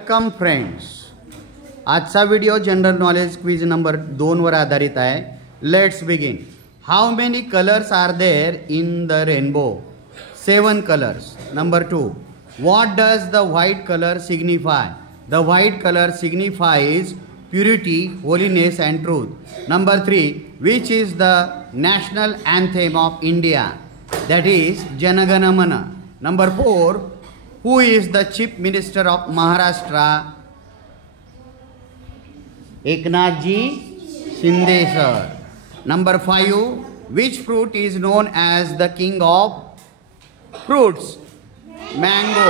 Welcome friends, आजचा video general knowledge quiz number 2 वर आधारित आहे. Let's begin. How many colours are there in the rainbow? 7 colours. Number 2, what does the white colour signify? The white colour signifies purity, holiness and truth. Number 3, which is the national anthem of India? That is Jana Gana Mana. Number 4, who is the chief minister of Maharashtra? Eknath ji Shinde sir. Number 5, which fruit is known as the king of fruits? Mango.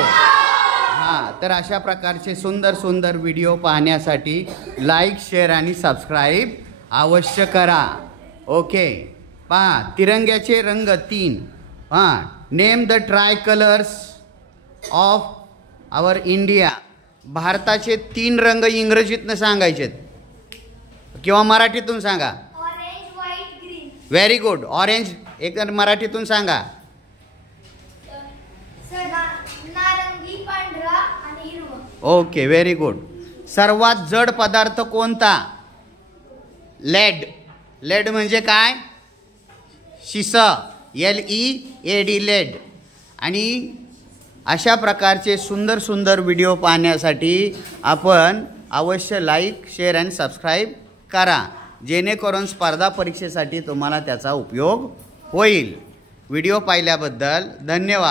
तर अशा प्रकारचे सुंदर सुंदर video पाहण्यासाठी like, share आणि subscribe अवश्य करा. Okay, पहा तिरंग्याचे रंग 3. Name the tri colours of our India. भारताचे 3 रंग इंग्रजीतनं सांगायचे किंवा मराठीतून सांगा. Orange, white, green. Very good. Orange एक मराठीतून सांगा. नारंगी, पांढरा आणि हिरवा. Okay, very good. सर्वात जड पदार्थ कोणता? लेड. लेड म्हणजे काय? शिसा. LEAD lead. आणि अशा प्रकारचे सुंदर सुंदर व्हिडिओ पाहण्यासाठी आपण अवश्य लाईक, शेअर आणि सबस्क्राईब करा, जेणेकरून स्पर्धा परीक्षेसाठी तुम्हाला त्याचा उपयोग होईल. व्हिडिओ पाहिल्याबद्दल धन्यवाद.